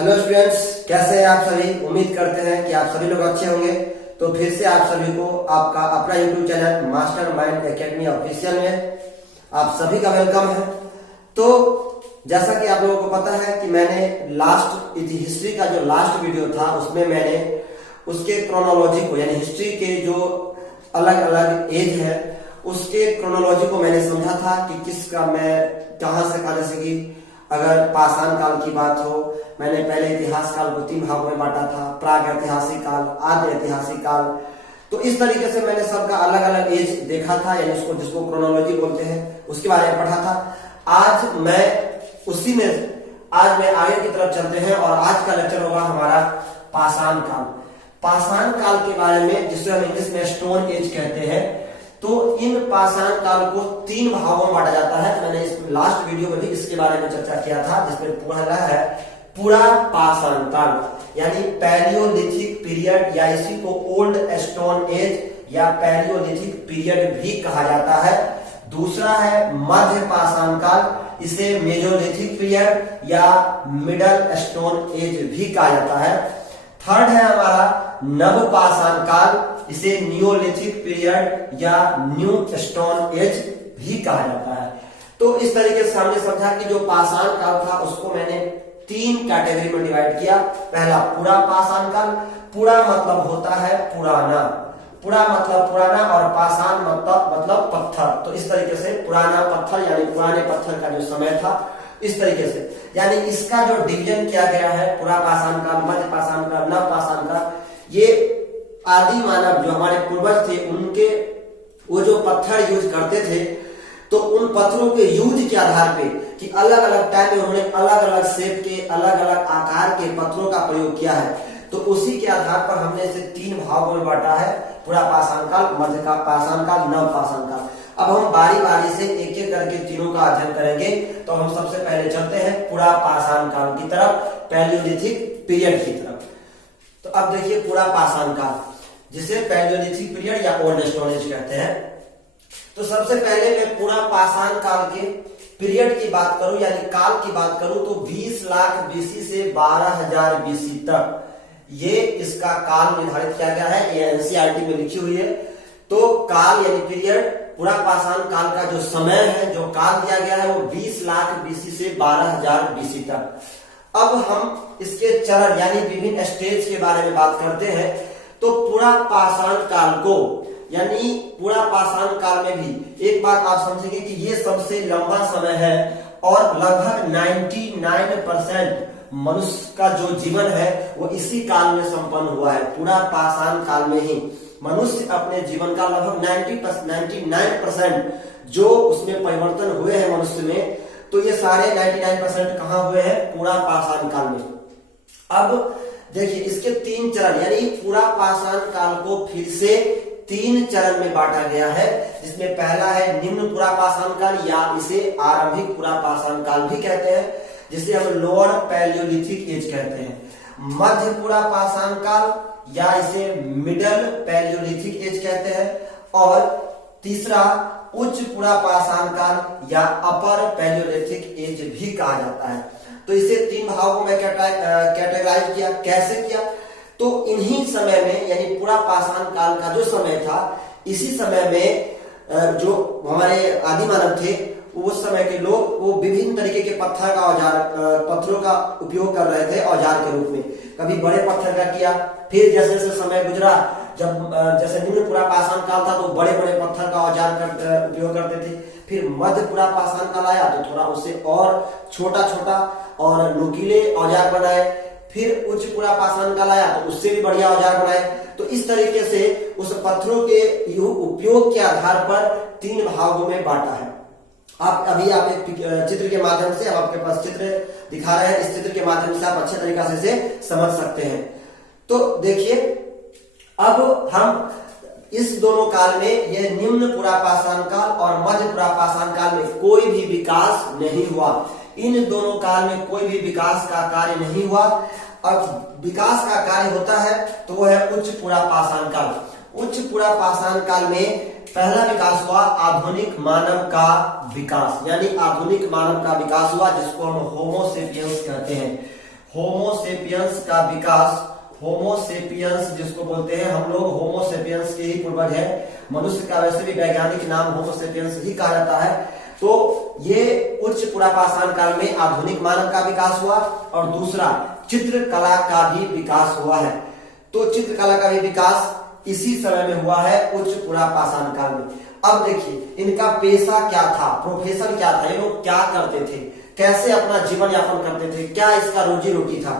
Hello students, कैसे हैं आप सभी। उम्मीद करते हैं कि आप सभी लोग अच्छे होंगे। तो फिर से आप सभी को आपका अपना YouTube channel master mind academy official में आप सभी का वेलकम है। तो जैसा कि आप लोगों को पता है कि मैंने लास्ट हिस्ट्री का जो लास्ट वीडियो था उसमें मैंने उसके क्रोनोलॉजी को यानी हिस्ट्री के जो अलग अलग एज है उसके क्रोनोलॉजी को मैंने समझा था कि किसका मैं कहां से कहां, जैसे कि अगर पाषाण काल की बात हो, मैंने पहले इतिहास काल को 3 भागों में बांटा था, प्राग ऐतिहासिक काल, आद्य ऐतिहासिक काल। तो इस तरीके से मैंने सबका अलग अलग एज देखा था, यानी उसको जिसको क्रोनोलॉजी बोलते हैं उसके बारे में पढ़ा था। आज मैं आगे की तरफ चलते हैं और आज का लेक्चर होगा हमारा पाषाण काल। पाषाण काल के बारे में, जिसे हम इंग्लिश में स्टोन एज कहते हैं। तो इन पाषाण काल को 3 भागों में बांटा जाता है। मैंने इस लास्ट वीडियो में भी इसके बारे में चर्चा किया था, जिसमें पहला है पूरा पाषाण काल यानी पैलियोलिथिक पीरियड, या इसी को ओल्ड स्टोन एज या पैलियोलिथिक पीरियड भी कहा जाता है। दूसरा है मध्य पाषाण काल, इसे मेजोलिथिक पीरियड या मिडल स्टोन एज भी कहा जाता है। थर्ड है हमारा नव पाषाण काल, इसे नियोलिथिक पीरियड या न्यू स्टोन एज भी कहा जाता है। तो इस तरीके से हमने समझा कि जो पाषाण काल था उसको मैंने 3 कैटेगरी में डिवाइड किया। पहला पूरा पाषाण काल। पूरा मतलब होता है पुराना, पूरा मतलब पुराना, और पाषाण मतलब पत्थर। तो इस तरीके से पुराना पत्थर यानी पुराने पत्थर का जो समय था, इस तरीके से यानी इसका जो डिवीजन किया गया है, पूरा पाषाण काल, मध्य पाषाण काल, नव पाषाण काल। ये आदि मानव जो हमारे पूर्वज थे उनके वो जो पत्थर यूज करते थे, तो उन पत्थरों के यूज के आधार पे कि अलग अलग टाइम में उन्होंने अलग अलग शेप के, अलग अलग आकार के पत्थरों का प्रयोग किया है। तो उसी के आधार पर हमने इसे 3 भागों में बांटा है, पूरा पाषाण काल, मध्य का पाषाण काल, नव पाषाण काल। अब हम बारी बारी से एक एक करके तीनों का अध्ययन करेंगे। तो हम सबसे पहले चलते हैं पूरा पाषाण काल की तरफ, पैलियोलिथिक पीरियड की तरफ। तो अब देखिए पूरा पाषाण काल, जिसे पैलियोलिथिक पीरियड या ओल्ड स्टोन एज कहते हैं। तो सबसे पहले मैं पूरा पाषाण काल के पीरियड की बात करूं यानी काल की बात करूं तो 20 लाख बीसी से 12,000 बीसी तक ये इसका काल निर्धारित किया गया है। ये एनसीईआरटी में लिखी हुई है। तो काल यानी पीरियड, पूरा पाषाण काल का जो समय है, जो काल दिया गया है वो 20 लाख बीसी से 12,000 बीसी तक। अब हम इसके चरण यानी विभिन्न स्टेज के बारे में बात करते हैं। तो पूरा पाषाण काल को यानी पूरा पाषाण काल में भी एक बात आप समझेंगे कि ये सबसे लंबा समय है और लगभग 99% मनुष्य का जो जीवन है वो इसी काल में संपन्न हुआ है। पूरा पाषाण काल में ही मनुष्य अपने जीवन का लगभग 99% जो उसमें परिवर्तन हुए हैं मनुष्य में, तो ये सारे 99% कहां हुए हैं? पूरा पाषाण काल में। अब देखिए इसके 3 चरण यानी पूरा पाषाण काल को फिर से 3 चरण में बांटा गया है, जिसमें पहला है निम्न पूरा पाषाण काल या इसे आरंभिक पूरा पाषाण काल भी कहते हैं, जिसे हम लोअर पैलियोलिथिक एज कहते हैं। मध्य पूरा पाषाण काल या इसे मिडल पैलियोलिथिक एज कहते हैं। और तीसरा उच्च पूरा पाषाण काल या अपर पैलियोलिथिक एज भी कहा जाता है। तो इसे 3 भागों में कैटेगराइज किया। कैसे किया? तो इन्हीं समय में यानी पूरा पाषाण काल का जो समय था, इसी समय में जो हमारे आदि मानव थे उस समय के लोग वो विभिन्न तरीके के पत्थरों का उपयोग कर रहे थे औजार के रूप में। कभी बड़े पत्थर का किया, फिर जैसे जैसे समय गुजरा, जब जैसे निम्न पूरा पाषाण काल था तो बड़े बड़े पत्थर का औजार उपयोग करते थे। फिर मध्य पूरा पाषाण काल आया तो थोड़ा उससे और छोटा छोटा और नुकीले औजार बनाए। फिर उच्च पूरा पाषाण काल आया तो उससे भी बढ़िया औजार बनाए। तो इस तरीके से उस पत्थरों के उपयोग के आधार पर 3 भागों में बांटा है। आप एक चित्र के माध्यम से, हम आपके पास चित्र दिखा रहे हैं, इस चित्र के माध्यम से आप अच्छे तरीके से इसे समझ सकते हैं। तो देखिए अब हम इस दोनों काल में, यह निम्न पूरा पाषाण काल और मध्य पूरा पाषाण काल में कोई भी विकास नहीं हुआ। इन दोनों काल में कोई भी विकास का कार्य नहीं हुआ। अब विकास का कार्य होता है तो वो है उच्च पूरा पाषाण काल। उच्च पूरा पाषाण काल में पहला विकास हुआ आधुनिक मानव का विकास, यानी आधुनिक मानव का विकास हुआ, जिसको हम होमो सेपियंस कहते हैं। होमोसेपियंस का विकास, होमोसेपियंस जिसको बोलते हैं हम लोग, होमोसेपियंस के ही पूर्वज है। मनुष्य का वैसे भी वैज्ञानिक नाम होमोसेपियंस ही कहा जाता है। तो ये उच्च पुरापाषाण काल में आधुनिक मानव का विकास हुआ और दूसरा चित्रकला का भी विकास हुआ है। तो चित्रकला का भी विकास इसी समय में हुआ है, उच्च पुरापाषाण काल में। अब देखिए इनका पेशा क्या था, प्रोफेशन क्या था, ये लोग क्या करते थे, कैसे अपना जीवन यापन करते थे, क्या इसका रोजी रोटी था।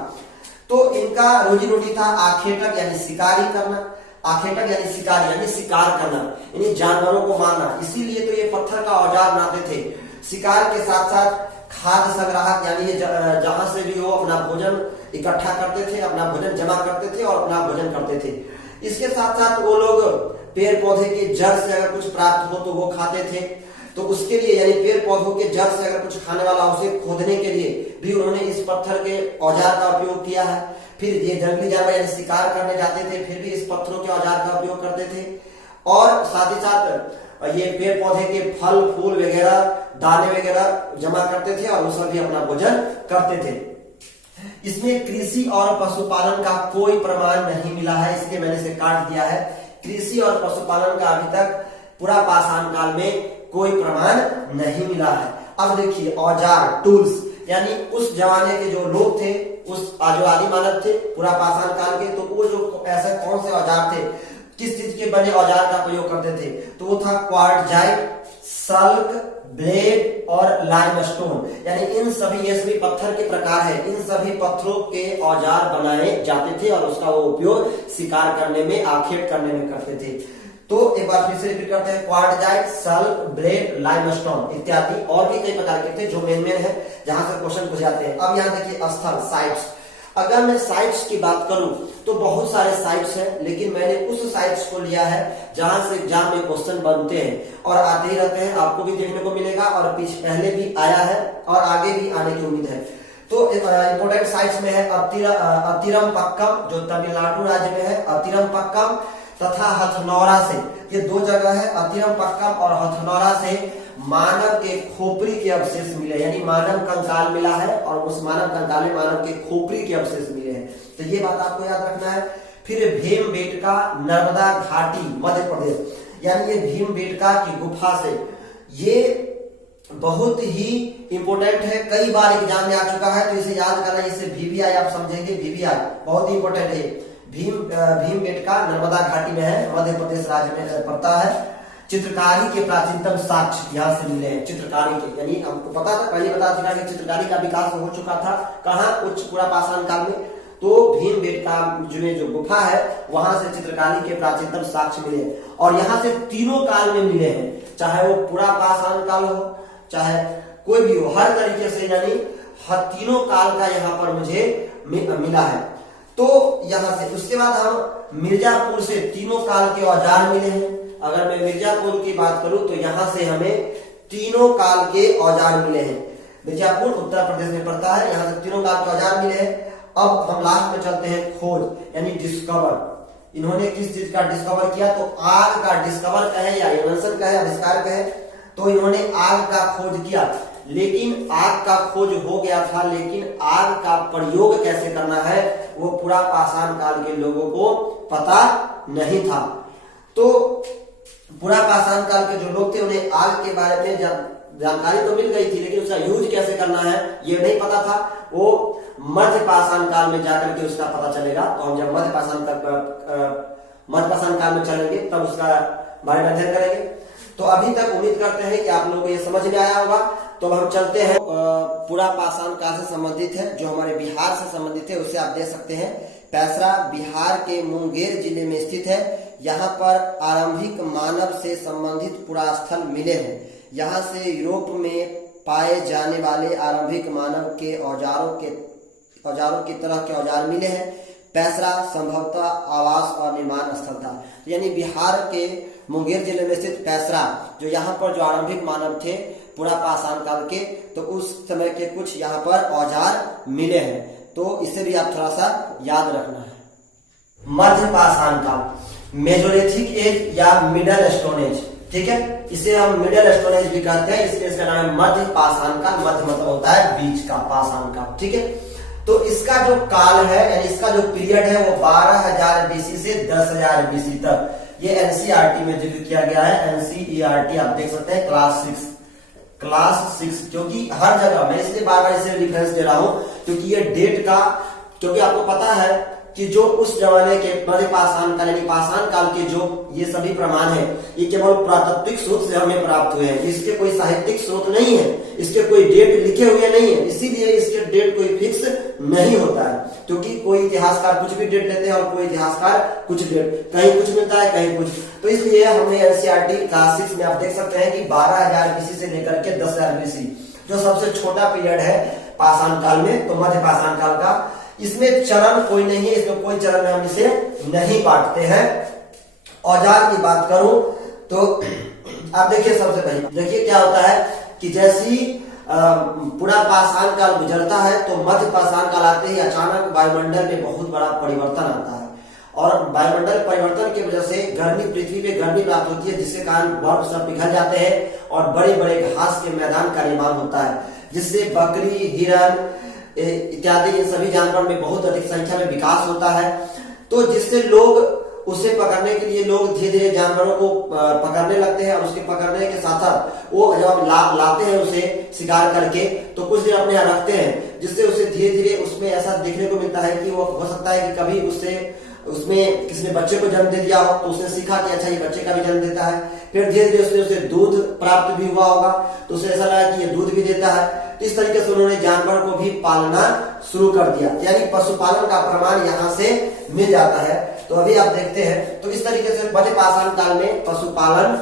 तो इनका रोजी रोटी था आखेटक यानी शिकारी करना, आखेटक यानी शिकारी यानी शिकार करना, यानी जानवरों को मारना। इसीलिए तो ये पत्थर का औजार बनाते थे। शिकार के साथ साथ खाद्य संग्राहक यानी ये जहां से भी हो अपना भोजन इकट्ठा करते थे, अपना भोजन जमा करते थे और अपना भोजन करते थे। इसके साथ साथ वो लोग पेड़ पौधे के जड़ से अगर कुछ प्राप्त हो तो वो खाते थे। तो उसके लिए यानी पेड़ पौधों के जड़ से अगर कुछ खाने वाला उसे खोदने के लिए भी उन्होंने इस पत्थर के औजार का उपयोग किया है। फिर ये जंगली जानवर यानी शिकार करने जाते थे, फिर भी इस पत्थरों के औजार का उपयोग करते थे। और साथ ही साथ ये पेड़ पौधे के फल फूल वगैरह दाने वगैरह जमा करते थे और उसमें भी अपना भोजन करते थे। इसमें कृषि और पशुपालन का कोई प्रमाण नहीं मिला है, इसलिए मैंने इसे काट दिया है। कृषि और पशुपालन का अभी तक पुरापाषाण काल में कोई प्रमाण नहीं मिला है। अब देखिए औजार, टूल्स, यानी उस जमाने के जो लोग थे, उस जो आदि मानव थे पुरापाषाण काल के, तो वो जो ऐसे कौन से औजार थे, किस चीज के बने औजार का प्रयोग करते थे, तो वो था क्वार्टजाइट, सल्क, ब्लेड और लाइमस्टोन। यानी इन सभी, ये सभी पत्थर के प्रकार है, इन सभी पत्थरों के औजार बनाए जाते थे और उसका वो उपयोग शिकार करने में, आखेट करने में करते थे। तो एक बार फिर से रिपीट करते हैं, क्वार्टजाइट, सल्क, ब्लेड, लाइमस्टोन इत्यादि और भी कई प्रकार के थे जो मेन है जहां से क्वेश्चन पूछ जाते हैं। अब यहाँ देखिए स्थल, साइट्स। अगर मैं साइट्स की बात करूं तो बहुत सारे साइट्स हैं, लेकिन मैंने उस साइट्स को लिया है जहां से एग्जाम में क्वेश्चन बनते हैं और आते ही रहते हैं, आपको भी देखने को मिलेगा और पहले भी आया है और आगे भी आने की उम्मीद है। तो इंपोर्टेंट साइट्स में है अतिरमपक्कम जो तमिलनाडु राज्य में है, अतिरमपक्कम तथा हथनौरा से, ये दो जगह है, अतिरमपक्कम और हथनौरा से मानव के खोपड़ी के अवशेष मिले, यानी मानव कंकाल मिला है और उस मानव कंकाल में मानव के खोपड़ी के अवशेष मिले हैं। तो ये बात आपको याद रखना है। फिर भीमबेटका नर्मदा घाटी मध्य प्रदेश, यानी ये भीमबेटका की गुफा से, ये बहुत ही इंपोर्टेंट है, कई बार एग्जाम में आ चुका है, तो इसे याद करना। इसे VVI आप समझेंगे, VVI बहुत ही इंपोर्टेंट है। भीमबेटका नर्मदा घाटी में है, मध्य प्रदेश राज्य में पड़ता है। चित्रकारी के प्राचीनतम साक्ष्य यहाँ से मिले हैं, चित्रकारी के, यानी हमको पता था, पहले बता चुका कि चित्रकारी का विकास हो चुका था कहाँ, उच्च पुरापाषाण काल में। तो भीमबेटका जो गुफा है वहां से चित्रकारी के प्राचीनतम साक्ष्य मिले और यहाँ से तीनों काल में मिले हैं, चाहे वो पुरापाषाण काल हो चाहे कोई भी हो, हर तरीके से, यानी हर तीनों काल का यहाँ पर मुझे मिला है। तो यहाँ से उसके बाद हम मिर्जापुर से तीनों काल के औजार मिले हैं। अगर मैं मिर्जापुर की बात करूं तो यहाँ से हमें तीनों काल के औजार मिले हैं। मिर्जापुर उत्तर प्रदेश में पड़ता है, यहाँ से तीनों काल के औजार मिले हैं। अब हम लास्ट में चलते हैं खोज यानी डिस्कवर। इन्होंने किस चीज का डिस्कवर किया, तो आग का डिस्कवर कहे या इन्वेंशन कहे, आविष्कार कहे, तो इन्होंने आग का खोज किया। लेकिन आग का खोज हो गया था, लेकिन आग का प्रयोग कैसे करना है वो पुरापाषाण काल के लोगों को पता नहीं था। तो पुरापाषाण काल के जो लोग थे उन्हें आग के बारे में जानकारी तो मिल गई थी, लेकिन उसका यूज कैसे करना है ये नहीं पता था। वो मध्यपाषाण काल में जाकर के उसका पता चलेगा। तो हम जब मध्यपाषाण काल में चलेंगे तब उसका बारे में अध्ययन करेंगे। तो अभी तक उम्मीद करते हैं कि आप लोगों को ये समझ में आया होगा। तो हम चलते हैं पुरापाषाण काल से संबंधित है, जो हमारे बिहार से संबंधित है, उसे आप देख सकते हैं। पैसरा बिहार के मुंगेर जिले में स्थित है। यहाँ पर आरंभिक मानव से संबंधित पुरास्थल मिले हैं। यहाँ से यूरोप में पाए जाने वाले आरंभिक मानव के औजारों की तरह के औजार मिले हैं। पैसरा संभवतः आवास और निर्माण स्थल था। यानी बिहार के मुंगेर जिले में स्थित पैसरा, जो यहाँ पर जो आरंभिक मानव थे पुरापाषाण काल के, तो उस समय के कुछ यहाँ पर औजार मिले हैं। तो इसे भी आप थोड़ा सा याद रखना है। मध्यपाषाण काल, मेसोलिथिक एज या मिडल स्टोन एज, ठीक है, इसे हम मिडल स्टोन एज भी कहते हैं, इसलिए इसका नाम है मध्यपाषाण काल। मध्य मतलब होता है बीच का, पाषाण काल, ठीक है। तो इसका जो काल है यानी इसका जो पीरियड है वो 12,000 बीसी से 10,000 बीसी तक, ये एनसीईआरटी में जिक्र किया गया है। एनसीईआरटी आप देख सकते हैं क्लास 6, क्योंकि हर जगह मैं इसलिए बार बार इसे रेफरेंस दे रहा हूं क्योंकि ये डेट का, क्योंकि आपको पता है कि जो उस जमाने के मध्य पाषाण काल यानी पाषाण काल के जो ये सभी प्रमाण है ये केवल पुरातात्विक स्रोत से हमें प्राप्त हुए हैं, इसके कोई साहित्यिक स्रोत नहीं है, इसके कोई डेट लिखे हुए नहीं है, इसीलिए इसके डेट कोई फिक्स नहीं होता है, क्योंकि कोई इतिहासकार कुछ भी डेट लेते हैं और कोई इतिहासकार कुछ डेट, कहीं कुछ मिलता है कहीं कुछ। तो इसलिए हमने एनसीईआरटी क्लास 6 में आप देख सकते हैं कि 12,000 बीसी से लेकर के 10,000 बीसी जो सबसे छोटा पीरियड है पाषाण काल में, तो मध्य पाषाण काल का, इसमें चरण कोई नहीं है, इसमें कोई चरण में हम इसे नहीं बांटते हैं। औजार की बात करूं तो आप देखिए, सबसे पहले देखिए क्या होता है कि जैसी पूरा पाषाण काल गुजरता है तो मध्य पाषाण काल आते ही अचानक वायुमंडल में बहुत बड़ा परिवर्तन आता है, और वायुमंडल परिवर्तन की वजह से गर्मी, पृथ्वी पे गर्मी प्राप्त होती है, जिसके कारण बर्फ सब पिघल जाते हैं और बड़े बड़े घास के मैदान का निर्माण होता है, जिससे बकरी, हिरण इत्यादि इन सभी जानवरों में बहुत अधिक संख्या में विकास होता है। तो जिससे लोग उसे पकड़ने के लिए लोग धीरे धीरे जानवरों को पकड़ने लगते हैं, और उसके पकड़ने के साथ साथ वो जब लाते हैं उसे शिकार करके तो कुछ देर अपने यहाँ रखते हैं, जिससे उसे धीरे धीरे उसमें ऐसा देखने को मिलता है कि वो हो सकता है कि कभी उसमें किसी ने बच्चे को जन्म दे दिया हो, तो उसने सीखा कि अच्छा ये बच्चे का भी जन्म देता है, फिर धीरे धीरे उसे दूध प्राप्त भी हुआ होगा, तो उसे ऐसा लगा कि ये दूध भी देता है। इस तरीके से उन्होंने जानवर को भी पालना शुरू कर दिया, यानी पशुपालन का प्रमाण यहाँ से मिल जाता है। तो अभी आप देखते हैं, तो इस तरीके से मध्य पाषाण काल में पशुपालन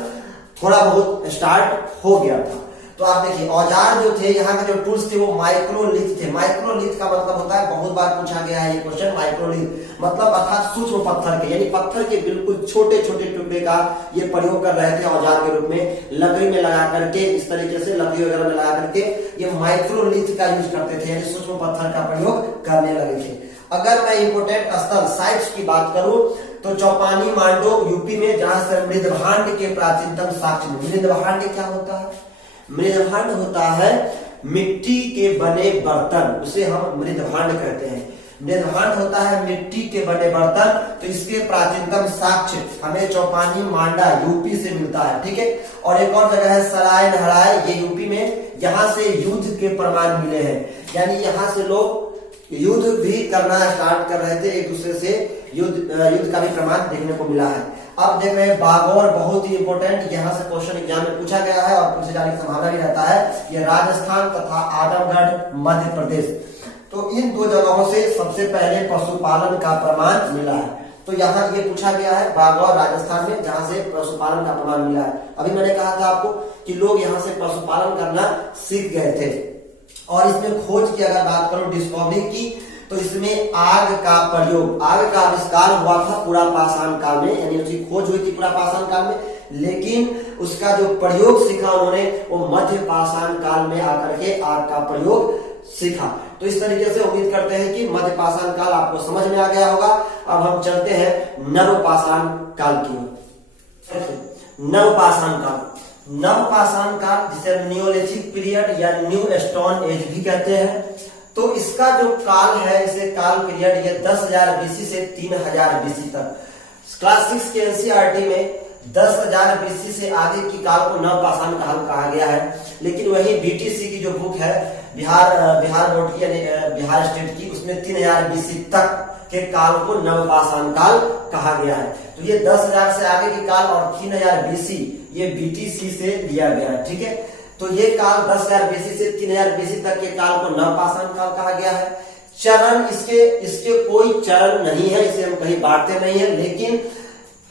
थोड़ा बहुत स्टार्ट हो गया था। तो आप देखिए औजार जो थे, यहाँ के जो टूल्स थे वो माइक्रोलिथ थे। माइक्रोलिथ का मतलब होता है, बहुत बार पूछा गया है ये क्वेश्चन, माइक्रोलिथ मतलब अर्थात सूक्ष्म पत्थर के, यानी पत्थर के बिल्कुल छोटे छोटे टुकड़े का ये प्रयोग कर रहे थे औजार के रूप में, लकड़ी में लगा करके, इस तरीके से लकड़ी वगैरह में लगा करके ये माइक्रोलिथ का यूज करते थे, यानी सूक्ष्म पत्थर का प्रयोग करने लगे थे। अगर मैं इंपोर्टेंट स्थल साइट्स की बात करूं तो चौपानी मांडो यूपी में, जहां से मृदभांड के प्राचीनतम साक्ष्य। मृदभांड क्या होता है? मृदभांड होता है मिट्टी के बने बर्तन, उसे हम मृदभांड कहते हैं। मृदभांड होता है मिट्टी के बने बर्तन, तो इसके प्राचीनतम साक्ष्य हमें चौपानी मांडा यूपी से मिलता है, ठीक है। और एक और जगह है सराय नहराय, ये यूपी में, यहाँ से युद्ध के प्रमाण मिले हैं, यानी यहाँ से लोग युद्ध भी करना स्टार्ट कर रहे थे, एक दूसरे से युद्ध का भी प्रमाण देखने को मिला है। अब देख रहे हैं बागौर, बहुत ही इंपॉर्टेंट, यहाँ से क्वेश्चन एग्जाम में पूछा गया है और पूछे जाने की संभावना भी रहता है। ये राजस्थान तथा आजमगढ़ मध्य प्रदेश, तो इन दो जगहों से सबसे पहले पशुपालन का प्रमाण मिला है। तो यहाँ ये पूछा गया है बागौर राजस्थान में, जहाँ से पशुपालन का प्रमाण मिला है। अभी मैंने कहा था आपको कि लोग यहाँ से पशुपालन करना सीख गए थे। और इसमें खोज की अगर बात करूं, डिस्कवरी की, तो इसमें आग का प्रयोग, आग का आविष्कार हुआ था पूरा पाषाण काल में, यानी उसकी खोज हुई थी पूरा पाषाण काल में, लेकिन उसका जो प्रयोग सीखा उन्होंने वो मध्य पाषाण काल में आकर के आग का प्रयोग सीखा। तो इस तरीके से उम्मीद करते हैं कि मध्य पाषाण काल आपको समझ में आ गया होगा। अब हम चलते हैं नव पाषाण काल की ओर। नव पाषाण काल, नव पाषाण काल जिसे न्यूलिथिक पीरियड या न्यू स्टोन एज भी कहते हैं, तो इसका जो काल है, इसे काल पीरियड ये 10,000 बीसी से 3,000 बीसी तक। क्लास 6 के एनसीईआरटी में 10,000 बीसी से आगे की काल को नव पाषाण काल कहा गया है, लेकिन वही बीटीसी की जो बुक है बिहार बोर्ड की यानी बिहार स्टेट की, उसमें 3,000 बीसी तक के काल को नव पाषाण काल कहा गया है। तो ये 10,000 से आगे की काल और 3,000 बीसी ये बीटीसी से लिया गया है, ठीक है। तो ये काल 10,000 बीसी से 3,000 बीसी तक के काल को नव पाषाण काल कहा गया है। चरण इसके कोई चरण नहीं है, इसे हम कहीं बांटते नहीं है, लेकिन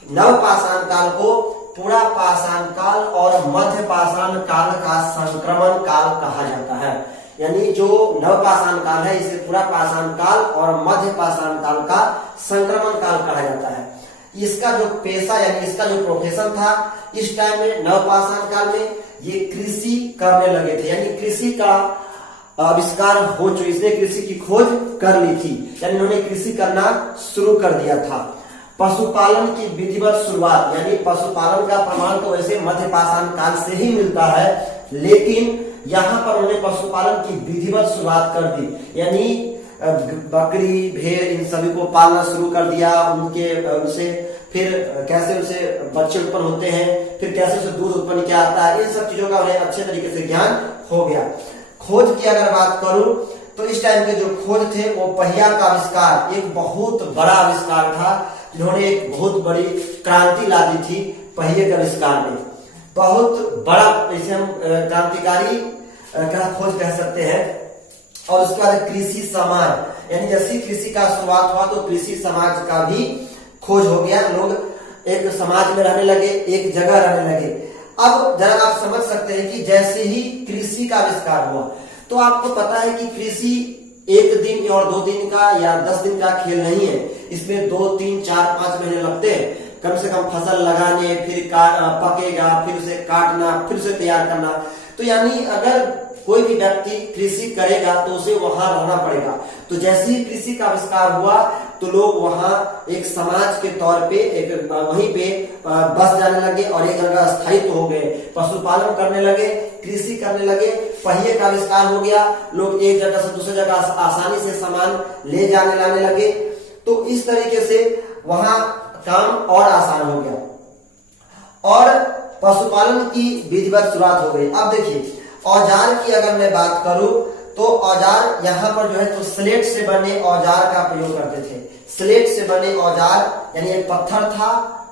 नव पाषाण काल को पूरा पाषाण काल और मध्य पाषाण काल का संक्रमण काल कहा जाता है। यानी जो नव पाषाण काल है इसे पूरा पाषाण काल और मध्य पाषाण काल का संक्रमण काल कहा जाता है। इसका जो पेशा यानी इसका जो प्रोफेशन था इस टाइम में नव पाषाण काल में, ये कृषि करने लगे थे, यानी कृषि का आविष्कार हो चुका, इसने कृषि की खोज कर ली थी, यानी उन्होंने कृषि करना शुरू कर दिया था। पशुपालन की विधिवत शुरुआत, यानी पशुपालन का प्रमाण तो वैसे मध्य पाषाण काल से ही मिलता है, लेकिन यहाँ पर उन्होंने पशुपालन की विधिवत शुरुआत कर दी, यानी बकरी भेड़ इन सभी को पालना शुरू कर दिया, उनसे फिर कैसे उनसे बच्चे उत्पन्न होते हैं, फिर कैसे उसे दूध उत्पन्न किया जाता है, इन सब चीजों का उन्हें अच्छे तरीके से ज्ञान हो गया। खोज की अगर बात करूं तो इस टाइम के जो खोज थे वो पहिया का आविष्कार एक बहुत बड़ा आविष्कार था, जिन्होंने एक बहुत बड़ी क्रांति ला दी थी पहिए के आविष्कार में। बहुत बड़ा इसे हम क्रांतिकारी का खोज कह सकते हैं। और उसके बाद कृषि समाज, यानी जैसे कृषि का शुरुआत हुआ तो कृषि समाज का भी खोज हो गया, लोग एक समाज में रहने लगे, एक जगह रहने लगे। अब जरा आप समझ सकते हैं कि जैसे ही कृषि का आविष्कार हुआ तो आपको पता है कि कृषि एक दिन और 2 दिन का या 10 दिन का खेल नहीं है, इसमें 2, 3, 4, 5 महीने लगते हैं कम से कम फसल लगाने, फिर पकेगा, फिर उसे काटना, फिर उसे तैयार करना। तो यानी अगर कोई भी व्यक्ति कृषि करेगा तो उसे वहां रहना पड़ेगा। तो जैसे ही कृषि का आविष्कार हुआ तो लोग वहां एक समाज के तौर पे एक वहीं पे बस जाने लगे और एक जगह स्थायित्व हो गए, पशुपालन करने लगे, कृषि करने लगे, पहिए का आविष्कार हो गया, लोग एक जगह से दूसरी जगह आसानी से सामान ले जाने लाने लगे। तो इस तरीके से वहां काम और आसान हो गया और पशुपालन की विधिवत शुरुआत हो गई। अब देखिए औजार की अगर मैं बात करूं तो औजार यहाँ पर जो है तो स्लेट से बने औजार का प्रयोग करते थे। स्लेट से बने औजार यानी एक पत्थर था,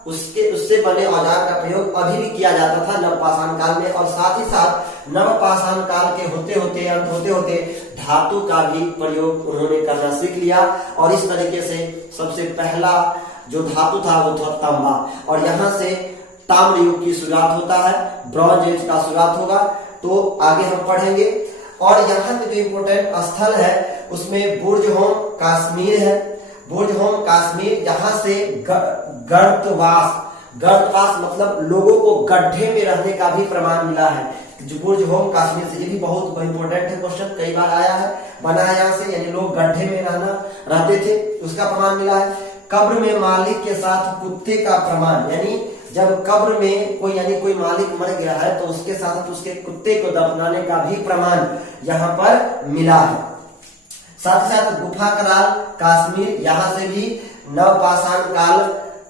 उससे बने औजार का प्रयोग अभी भी किया जाता था नवपाषाण काल में। और साथ ही साथ नवपाषाण काल के होते होते धातु का भी प्रयोग उन्होंने करना सीख लिया। और इस तरीके से सबसे पहला जो धातु था वो था तांबा, और यहाँ से ताम्र युग की शुरुआत होता है, ब्रॉन्ज एज का शुरुआत होगा। तो आगे हम पढ़ेंगे। और यहाँ पे जो इम्पोर्टेंट स्थल है उसमें बुर्ज होम कश्मीर है। बुर्ज होम कश्मीर जहां से गर्तवास मतलब लोगों को गड्ढे में रहने का भी प्रमाण मिला है। जो बुर्ज होम कश्मीर से, ये भी बहुत इंपॉर्टेंट है, क्वेश्चन कई बार आया है, बना है यहाँ से, यानी लोग गड्ढे में रहते थे, उसका प्रमाण मिला है। कब्र में मालिक के साथ कुत्ते का प्रमाण, यानी जब कब्र में कोई मालिक मर गया है तो उसके साथ उसके कुत्ते को दफनाने का भी प्रमाण यहाँ पर मिला है। साथ ही साथ गुफा कराल कश्मीर, यहाँ से भी नवपाषाण काल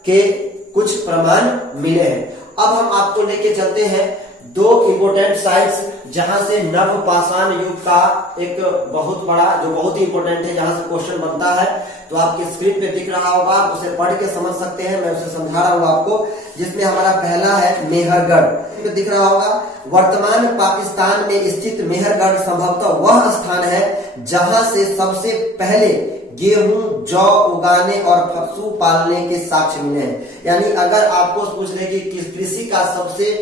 के कुछ प्रमाण मिले हैं। अब हम आपको लेके चलते हैं 2 इंपोर्टेंट साइट्स जहां से नवपाषाण युग का एक बहुत बड़ा जो बहुत ही इंपोर्टेंट है, जहां से क्वेश्चन बनता है। तो आपके स्क्रीन पे दिख रहा होगा, आप उसे पढ़ के समझ सकते हैं, मैं उसे समझा रहा हूं आपको। जिसमें हमारा पहला है मेहरगढ़, दिख रहा होगा। वर्तमान पाकिस्तान में स्थित मेहरगढ़ संभवतः वह स्थान है जहां से सबसे पहले गेहूं जौ उगाने और पशु पालने के साक्ष्य मिले हैं। यानी अगर आपको पूछ ले कि कृषि का सबसे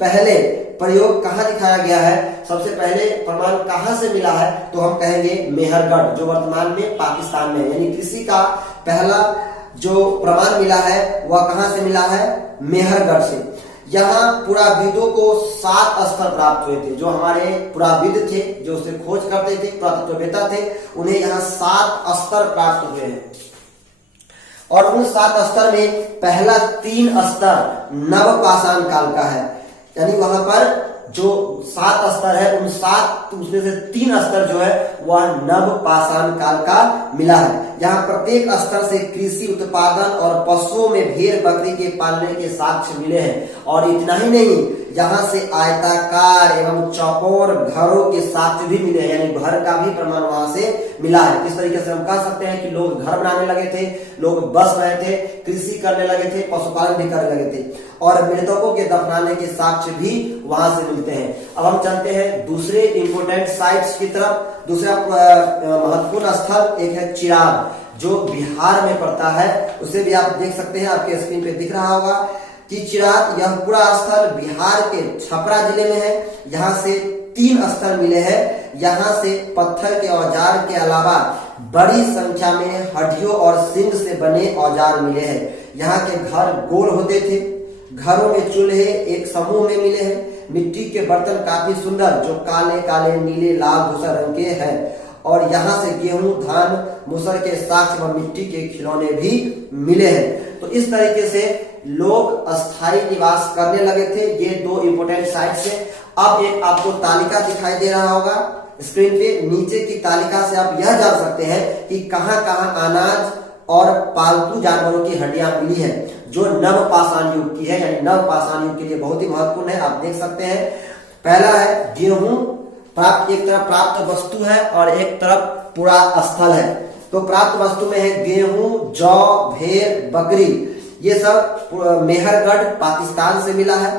पहले प्रयोग कहाँ दिखाया गया है, सबसे पहले प्रमाण कहाँ से मिला है, तो हम कहेंगे मेहरगढ़, जो वर्तमान में पाकिस्तान में। यानी कृषि का पहला जो प्रमाण मिला है वह कहाँ से मिला है, मेहरगढ़ से। यहाँ पुराविदों को 7 स्तर प्राप्त हुए थे। जो हमारे पुराविद थे, जो उसे खोज करते थे, पुरातत्ववेत्ता थे, उन्हें यहाँ 7 स्तर प्राप्त हुए हैं। और उन 7 स्तर में पहला 3 स्तर नवपाषाण काल का है। यानी वहां पर जो 7 स्तर है, उन 7 उसमें से 3 स्तर जो है वह नवपाषाण काल का मिला है। यहाँ प्रत्येक स्तर से कृषि उत्पादन और पशुओं में भेड़ बकरी के पालने के साक्ष्य मिले हैं। और इतना ही नहीं, यहाँ से आयताकार एवं चौकोर घरों के साक्ष्य भी मिले हैं, यानी घर का भी प्रमाण वहां से मिला है। इस तरीके से हम कह सकते हैं कि लोग घर बनाने लगे थे, लोग बस रहे थे, कृषि करने लगे थे, पशुपालन भी करने लगे थे, और मृतकों के दफनाने के साक्ष्य भी वहां से मिलते हैं। अब हम चलते हैं दूसरे इंपोर्टेंट साइट्स की तरफ। दूसरा महत्वपूर्ण स्थल एक है चिराग, जो बिहार में पड़ता है। उसे भी आप देख सकते हैं, आपके स्क्रीन पे दिख रहा होगा कि चिराग, यह पूरा स्थल बिहार के छपरा जिले में है। यहाँ से 3 स्थल मिले हैं। यहाँ से पत्थर के औजार के अलावा बड़ी संख्या में हड्डियों और सींग से बने औजार मिले हैं। यहाँ के घर गोल होते थे। घरों में चूल्हे एक समूह में मिले हैं। मिट्टी के बर्तन काफी सुंदर, जो काले काले नीले लाल धूसर रंग के हैं। और यहाँ से गेहूं धान मूसर के साक्ष्य व मिट्टी के खिलौने भी मिले हैं। तो इस तरीके से लोग अस्थायी निवास करने लगे थे। ये 2 इंपोर्टेंट साइट्स है। अब एक आपको तालिका दिखाई दे रहा होगा, स्क्रीन पे नीचे की तालिका से आप यह जान सकते हैं कि कहां कहां अनाज और पालतू जानवरों की हड्डियां मिली है, जो नवपाषाण युग की है, यानी नवपाषाण युग के लिए बहुत ही महत्वपूर्ण है। आप देख सकते हैं पहला है गेहूं प्राप्त, एक तरफ प्राप्त वस्तु है और एक तरफ पूरा स्थल है। तो प्राप्त वस्तु में है गेहूं, जौ, भेड़, बकरी, ये सब मेहरगढ़ पाकिस्तान से मिला है।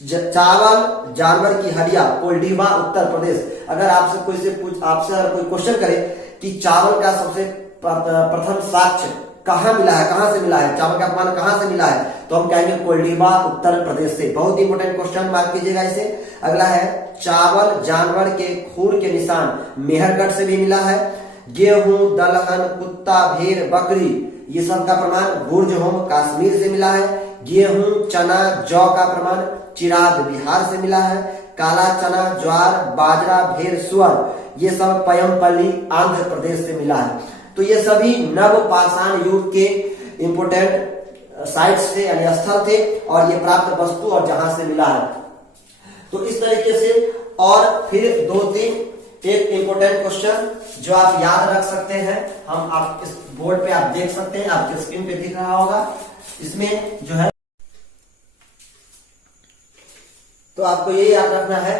चावल, जानवर की हड्डियां कोल्डिवा उत्तर प्रदेश। अगर आपसे अगर कोई क्वेश्चन करे कि चावल का सबसे प्रथम साक्ष्य कहां मिला है, कहां से मिला है, चावल का प्रमाण कहां से मिला है, तो हम कहेंगे कोल्डिवा उत्तर प्रदेश से। बहुत ही इंपॉर्टेंट क्वेश्चन, मार्क कीजिएगा इसे। अगला है चावल, जानवर के खूर के निशान मेहरगढ़ से भी मिला है। गेहूं, दलहन, कुत्ता, भेड़, बकरी, ये सब का प्रमाण गुर्जहोम कश्मीर से मिला है। गेहूं, चना, जौ का प्रमाण चिराग बिहार से मिला है। काला चना, ज्वार, बाजरा, भेड़, सुअर, ये सब पयमपल्ली आंध्र प्रदेश से मिला है। तो ये सभी नवपाषाण युग के इंपोर्टेंट साइट्स थे, यानी स्थल थे, और ये प्राप्त वस्तु और जहां से मिला है। तो इस तरीके से, और फिर 2-3 एक इंपोर्टेंट क्वेश्चन जो आप याद रख सकते हैं, हम आप इस बोर्ड पे आप देख सकते हैं, आपके स्क्रीन पे दिख रहा होगा। इसमें जो है, तो आपको ये याद रखना है।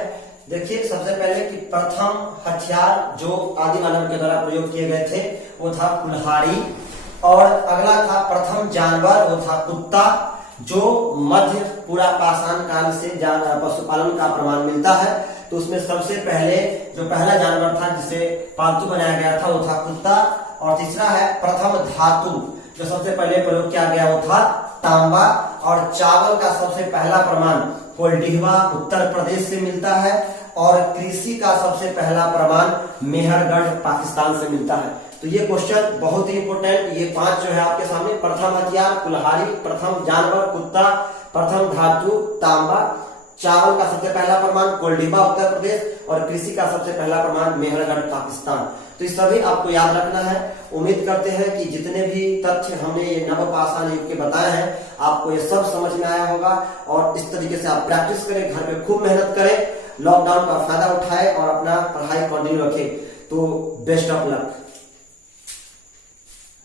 देखिए सबसे पहले कि प्रथम हथियार जो आदि मानव के द्वारा प्रयोग किए गए थे वो था कुल्हाड़ी, और अगला था प्रथम जानवर, वो था कुत्ता, जो मध्य पूरा पाषाण काल से पशुपालन का प्रमाण मिलता है। तो उसमें सबसे पहले जो पहला जानवर था जिसे पालतू बनाया गया था वो था कुत्ता। और तीसरा है प्रथम धातु, जो सबसे पहले प्रयोग किया गया वो था तांबा। और चावल का सबसे पहला प्रमाण कोल्डिवा उत्तर प्रदेश से मिलता है, और कृषि का सबसे पहला प्रमाण मेहरगढ़ पाकिस्तान से मिलता है। तो ये क्वेश्चन बहुत ही इंपोर्टेंट, ये 5 जो है आपके सामने, प्रथम हथियार कुल्हाड़ी, प्रथम जानवर कुत्ता, प्रथम धातु तांबा, चावल का सबसे पहला प्रमाण कोल्डिवा उत्तर प्रदेश, और कृषि का सबसे पहला प्रमाण मेहरगढ़ पाकिस्तान। तो ये सभी आपको याद रखना है। उम्मीद करते हैं कि जितने भी तथ्य हमने ये नवपाषाण युग के बताए हैं, आपको ये सब समझ में आया होगा, और इस तरीके से आप प्रैक्टिस करें, घर पे खूब मेहनत करें, लॉकडाउन का फायदा उठाएं और अपना पढ़ाई कंटिन्यू रखें। तो बेस्ट ऑफ लक।